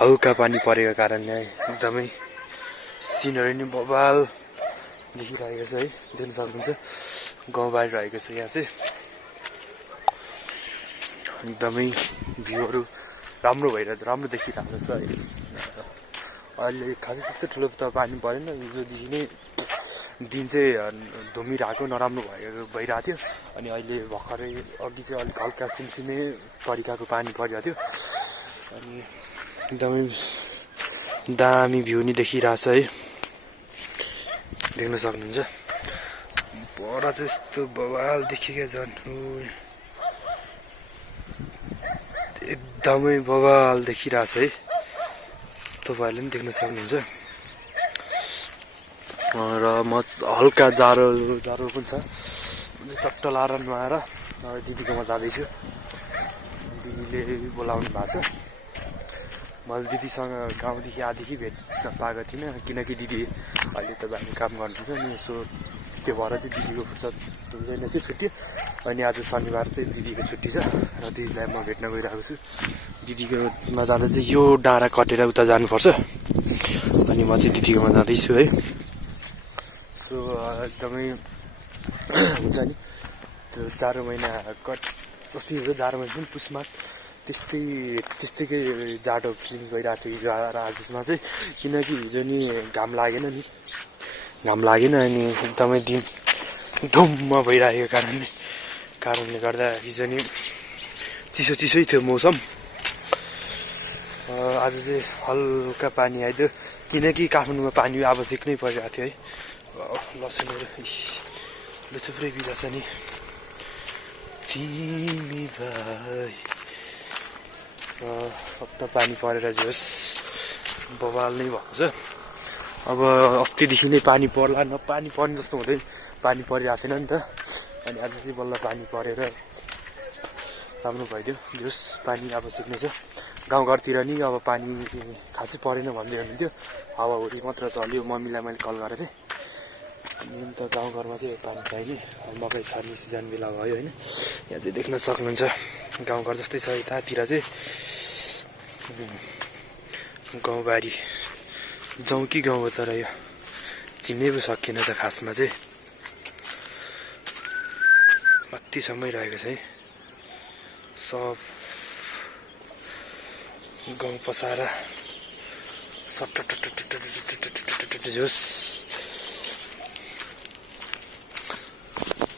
हल्का पानी परेको कारणले एकदमै सिनरी नि बबाल देखिरहेको छ है, देख्न सक्नुहुन्छ गाउँ बाहिर रहेको छ यहाँ चाहिँ एकदमै भ्यूहरू राम्रो भइरहेको राम्रो देखिरहेको छ है। अहिले खासै त्यस्तो ठुलो त पानी परेन, हिजोदेखि नै दिन चाहिँ धुमिरहेको नराम्रो भइरहेको थियो अनि अहिले भर्खरै अघि चाहिँ अलिक हल्का सिमसिमे तरिकाको पानी परिरहेको थियो अनि एकदमै दामी भ्यू नि देखिरहेछ है, देख्न सक्नुहुन्छ पर चाहिँ यस्तो बवाल देखियो झन् एकदमै बवाल देखिरहेछ है, तपाईँहरूले पनि देख्न सक्नुहुन्छ। र म हल्का जाडो पनि छ, चट्ट लाएर नुहाएर दिदीकोमा जाँदैछु, दिदीले बोलाउनु भएको छ। मैले दिदीसँग गाउँदेखि आदेखि भेट्न पाएको थिइनँ किनकि दिदी अहिले त बाहिर काम गर्नुहुन्छ नि, यसो त्यो भएर चाहिँ दिदीको फुर्सद हुँदैन थियो छुट्टी, अनि आज शनिबार चाहिँ दिदीको छुट्टी छ र दिदीलाई म भेट्न गइरहेको छु। दिदीकोमा जाँदा चाहिँ यो डाँडा कटेर उता जानुपर्छ अनि म चाहिँ दिदीकोमा जाँदैछु है। सो एकदमै हुन्छ नि त्यो जाडो महिना जस्तै हो, जाडो महिना पनि पुसमा त्यस्तैकै जाडो फिलिङ्स भइरहेको थियो हिजो र आजमा चाहिँ, किनकि हिजो नि घाम लागेन अनि एकदमै दिन धुम्म भइरहेको कारणले गर्दा हिजो नि चिसै थियो मौसम। आज चाहिँ हल्का पानी आइदियो किनकि काठमाडौँमा पानी आवश्यक नै परिरहेको थियो है। लसुनहरू थुप्रै बिजा छ नि, तिमी भाइ सट्ट पानी परेर जोस् बवाल नै भएको छ। अब अस्तिदेखि नै पानी पर्ला पानी पर्ने जस्तो हुँदैन, पानी परिरहेको थिएन नि त, अनि आज चाहिँ बल्ल पानी परेर राम्रो भइदियो। जोस् पानी आवश्यक नै छ, गाउँघरतिर नि अब पानी खासै परेन भन्दै हुनुहुन्थ्यो, हावाहुरी मात्र चल्यो। मम्मीलाई मैले कल गरेको थिएँ अनि त गाउँघरमा चाहिँ पानी चाहिने, मकै छर्ने सिजन बेला भयो होइन। यहाँ चाहिँ देख्न सक्नुहुन्छ गाउँघर जस्तै छ, यतातिर चाहिँ गाउँबारी जाउँ कि गाउँ हो, तर यो चिन्नै पो सकिएन त खासमा चाहिँ, कतिसम्म रहेको छ है। सब गाउँ पसाएर सट्ट जोस्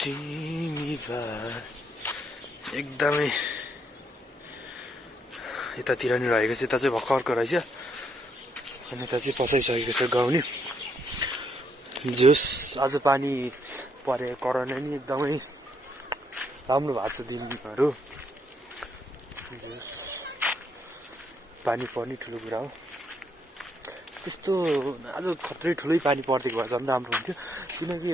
तिमी भाइ एकदमै यतातिर नि रहेको छ। यता चाहिँ भर्खरको रहेछ अनि यता चाहिँ पसाइसकेको छ गाउँ नि। जोस् आज पानी परे करोना नि एकदमै राम्रो भएको छ दिनहरू। पानी पर्ने ठुलो कुरा हो, त्यस्तो आज खत्रै ठुलै पानी परिदिएको भए झन् राम्रो हुन्थ्यो, किनकि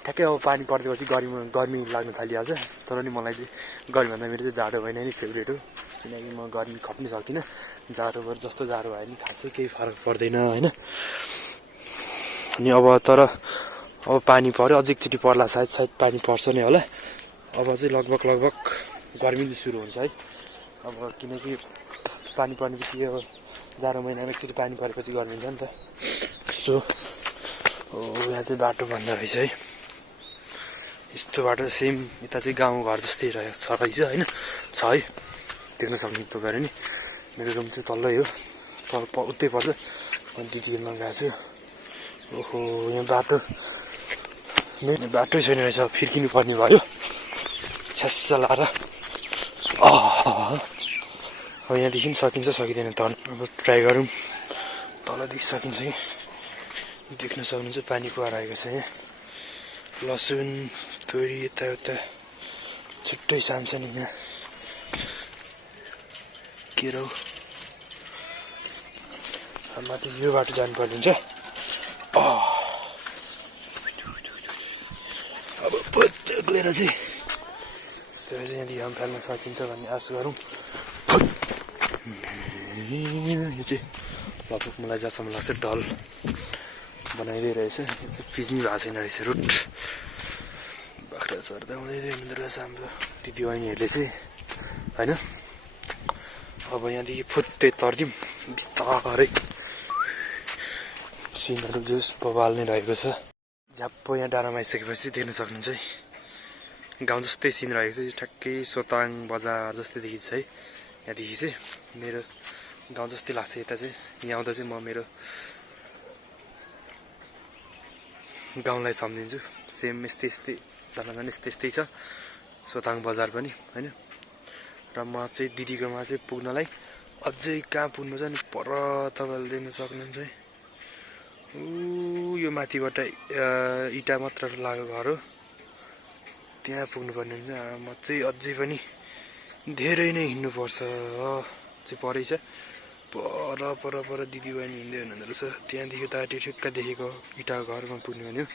ठ्याक्कै अब पानी परिदिएपछि गर्मी लाग्न थालिहाल्छ। तर नि मलाई चाहिँ गर्मीभन्दा मेरो चाहिँ जाडो महिना नै फेभरेट हो, किनकि म गर्मी खप्नै सक्दिनँ। जाडोबाट जस्तो जाडो भयो नि खासै केही फरक पर्दैन होइन। अनि अब पानी पर्यो, अझै एकचोटि पर्ला सायद पानी पर्छ नै होला। अब चाहिँ लगभग गर्मी नै सुरु हुन्छ है। अब किनकि पानी पर्नेपछि अब जाडो महिनामा एकचोटि पानी परेपछि गर्मी हुन्छ नि त। सो यहाँ चाहिँ बाटो बन्द रहेछ है, यस्तो बाटो सेम यता चाहिँ गाउँघर जस्तै रहेछ होइन, छ है, देख्न सक्नुहुन्छ तपाईँहरू नि। मेरो रुम चाहिँ तल्लै हो, उतै पर्छ, अनि दिदीमा गएको छु। ओहो यहाँ बाटै छैन रहेछ, फिर्किनु पर्ने भयो छ्यास्स लाएर। अब यहाँदेखि सकिन्छ सकिँदैन त, अब ट्राई गरौँ तलदेखि सकिन्छ कि। देख्न सक्नुहुन्छ पानी पुरा रहेको छ यहाँ, लसुन तोरी यताउता छुट्टै सान्छ नि यहाँ के रौ। माथि यो बाटो जानुपर्ने हुन्छ। अब पत्तगलेर चाहिँ यहाँदेखि हम फाल्न सकिन्छ भन्ने आशा गरौँ। यो चाहिँ लगभग मलाई जहाँसम्म लाग्छ ढल बनाइदिइ रहेछ, यो चाहिँ फिज्ने भएको छैन रहेछ रुट। बाख्रा चर्दा हुँदै हुँदो रहेछ हाम्रो दिदी बहिनीहरूले चाहिँ होइन। अब यहाँदेखि फुत्तै तर्दिउँ। बिस्तारै सिनहरू जस बबाल नै रहेको छ। झ्याप्प यहाँ डाँडामा आइसकेपछि देख्न सक्नुहुन्छ है, गाउँ जस्तै सिन रहेको छ। ठ्याक्कै सोताङ बजार जस्तै देखिन्छ है। यहाँदेखि चाहिँ मेरो गाउँ जस्तै लाग्छ। यता चाहिँ यहाँ आउँदा चाहिँ म मेरो गाउँलाई सम्झिन्छु। सेम यस्तै जान यस्तै छ सोताङ बजार पनि होइन। र म चाहिँ दिदीकोमा चाहिँ पुग्नलाई अझै कहाँ पुग्नु छ नि, पर तपाईँले देख्न सक्नुहुन्छ है। यो माथिबाट इँटा मात्र लागेको घर हो, त्यहाँ पुग्नुपर्ने हुन्छ। म चाहिँ अझै पनि धेरै नै हिँड्नुपर्छ चाहिँ परै छ। पर दिदीबहिनी हिँड्दै हुनुहुँदो रहेछ। त्यहाँदेखि त त्यो ठिक्क देखेको इँटाको घरमा पुग्ने भन्यो।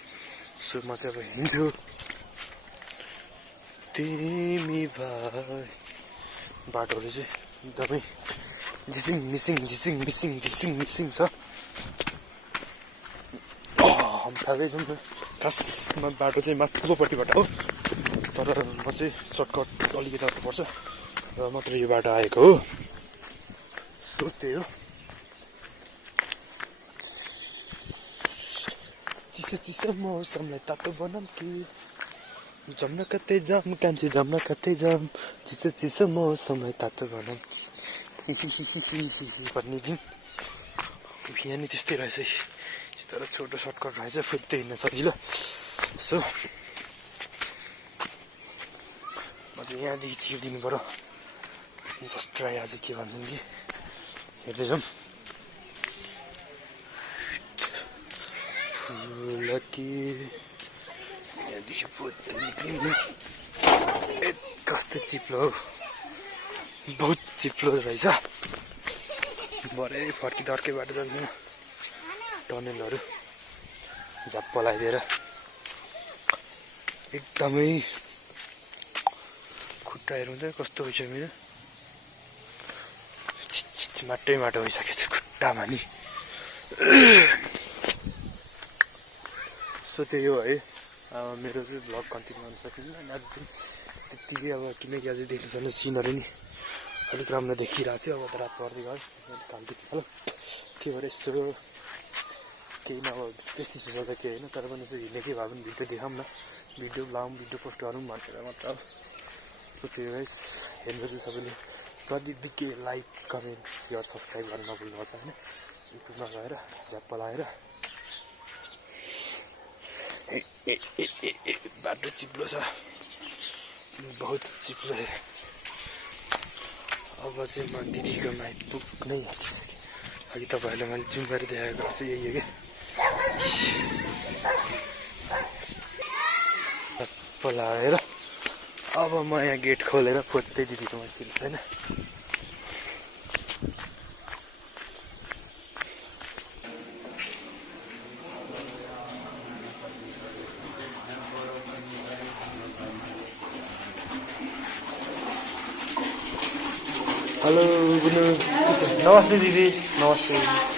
सो म चाहिँ अब हिँड्छु। तिमी भाइ बाटोहरू चाहिँ एकदमै झिसिङ छ। ठ्याक्कै छ नि त। खासमा बाटो चाहिँ माथिल्लोपट्टिबाट हो, तर म चाहिँ सर्टकट अलिकति पर्छ र मात्र यो बाटो आएको हो। सो त्यही हो। चिसो मौसमलाई तातो बनाऊँ कि जम्न कतै जाम कान्छी जम्न कतै जाम, चिसो मौसमलाई तातो बनाऊँ भन्ने दिन बिहान त्यस्तै रहेछ है। तर छोटो सर्टकट रहेछ, फुत्तै हिँड्न सजिलो। सो म चाहिँ यहाँदेखि छिर्दिनु पऱ्यो। जस्ट ट्राई आज के भन्छन् कि हेर्दै जाउँ। फुलकी यहाँदेखि फुत्तै निक्लिनु। ए कस्तो चिप्लो हो, बहुत चिप्लो रहेछ। भरे फर्किँदा अर्कै बाटो जान्छु म। टनेलहरू झ्याप्प लगाइदिएर एकदमै खुट्टाहरू हुन्छ कस्तो हुन्छ मेरो। माटो भइसकेको छ खुट्टामा नि। सो त्यही हो है। मेरो चाहिँ भ्लग कन्टिन्यू गर्न सकिन्छ। आज चाहिँ त्यत्तिकै अब किनकि आज देख्नु छैन सिनहरू नि अलिक राम्रो देखिरहेको थियो। अब त रात पर्दै गयो, कालो देखिहाल्यो। त्यही भएर यसो केही नभए त्यस्तो स्पेसल त केही होइन, तर पनि यसो हिँड्ने के भए पनि भिडियो देखाऊँ न, भिडियो लगाऊँ, भिडियो पोस्ट गरौँ भनेर मात्र। सो त्यो गाइस हेर्नु चाहिँ सबैले प्रदीप बिके लाइक कमेन्ट सेयर सब्सक्राइब गर्न नभुल्नु होला होइन। युट्युबमा गएर झ्याप्प लगाएर बाटो चिप्लो छ, बहुत चिप्लो है। अब चाहिँ म दिदीकोमा आइपुग्नै आँटिसकेँ। अघि तपाईँहरूलाई मैले जुम गरेर देखाएको चाहिँ यही हो क्या। लगाएर अब म यहाँ गेट खोलेर फोत्तै दिदीकोमा छिर्छु होइन। हेलो बुनु, नमस्ते दिदी। नमस्ते।